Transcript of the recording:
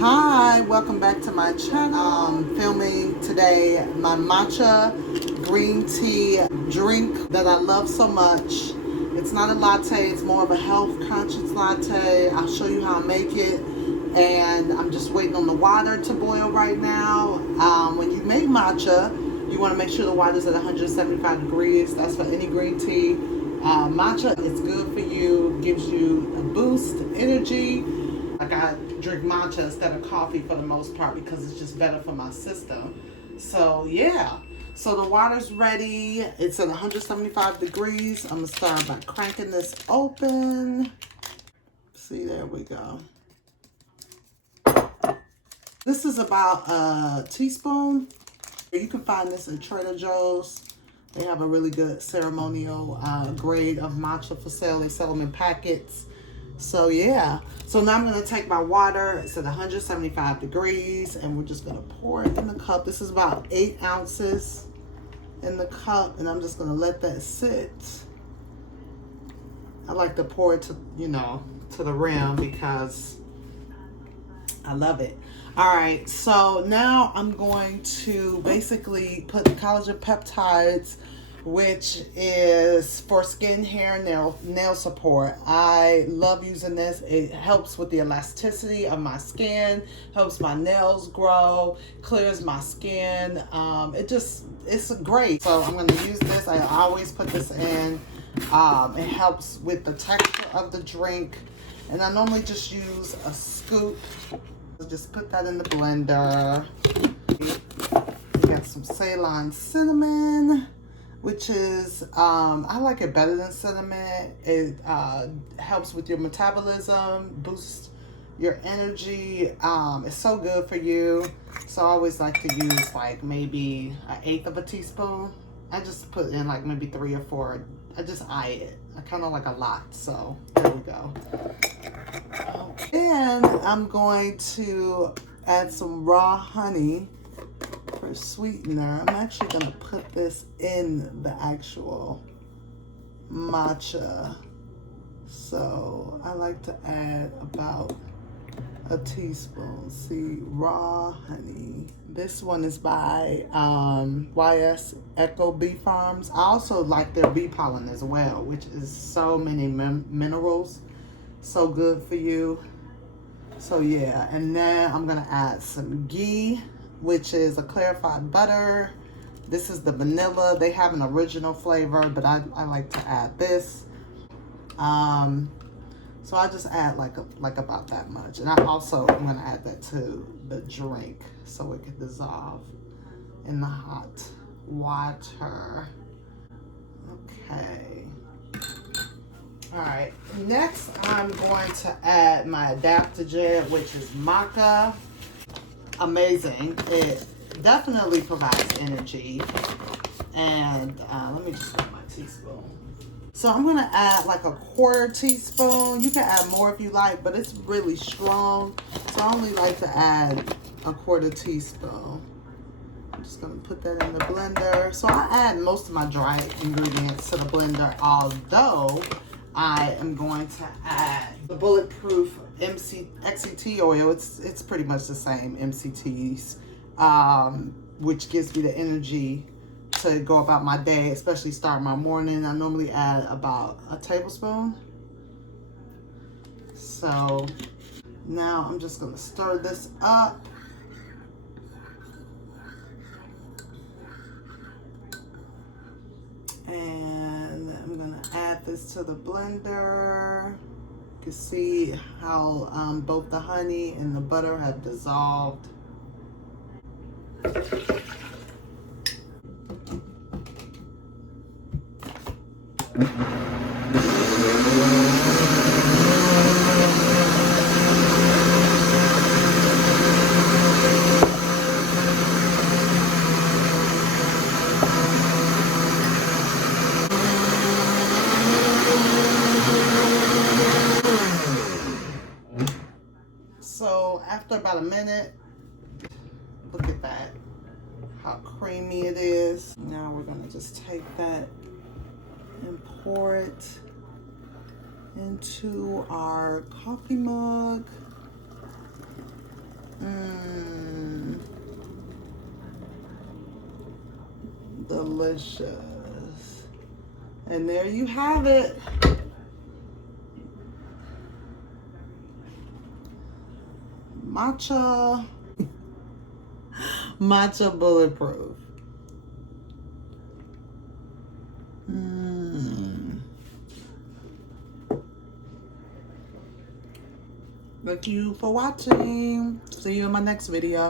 Hi, welcome back to my channel. Filming today my matcha green tea drink that I love so much. It's not a latte, it's more of a health conscious latte. I'll show you how I make it. And I'm just waiting on the water to boil right now. When you make matcha, you want to make sure the water's at 175 degrees. That's for any green tea. Matcha is good for you, gives you a boost, energy. Like I drink matcha instead of coffee for the most part because it's just better for my system. So yeah, so the water's ready. It's at 175 degrees. I'm gonna start by cranking this open. See, there we go. This is about a teaspoon. You can find this at Trader Joe's. They have a really good ceremonial grade of matcha for sale. They sell them in packets. So yeah, so now I'm going to take my water. It's at 175 degrees and we're just going to pour it in the cup. This is about 8 ounces in the cup and I'm just going to let that sit. I like to pour it to, to the rim because I love it. All right, so now I'm going to basically put the collagen peptides, which is for skin, hair, nail support. I love using this. It helps with the elasticity of my skin, helps my nails grow, clears my skin. It's great. So I'm going to use this. I always put this in. It helps with the texture of the drink. And I normally just use a scoop. Just put that in the blender. We got some Ceylon cinnamon, which is, I like it better than cinnamon. It helps with your metabolism, boosts your energy. It's so good for you. So I always like to use like maybe 1/8 of a teaspoon. I just put in like maybe 3 or 4. I just eye it. I kind of like a lot. So there we go. Then I'm going to add some raw honey for sweetener. I'm actually going to put this in the actual matcha. So I like to add about a teaspoon. See, raw honey. This one is by YS Echo Bee Farms. I also like their bee pollen as well, which is so many minerals. So good for you. So yeah, and then I'm gonna add some ghee, which is a clarified butter. This is the vanilla. They have an original flavor, but I like to add this. So I just add like about that much, and I also am gonna add that to the drink so it can dissolve in the hot water. Okay. All right, next I'm going to add my adaptogen, which is maca. Amazing. It definitely provides energy. And let me just get my teaspoon. So I'm going to add like a 1/4 teaspoon. You can add more if you like, but it's really strong. So I only like to add a 1/4 teaspoon. I'm just going to put that in the blender. So I add most of my dry ingredients to the blender, although I am going to add the bulletproof XCT oil. It's pretty much the same MCTs, which gives me the energy to go about my day, especially start my morning. I normally add about a tablespoon. So now I'm just going to stir this up. And I'm going to add this to the blender. You can see how both the honey and the butter have dissolved. So after about a minute, look at that, how creamy it is. Now we're gonna just take that and pour it into our coffee mug. delicious. And there you have it. Matcha. Matcha bulletproof. Thank you for watching. See you in my next video.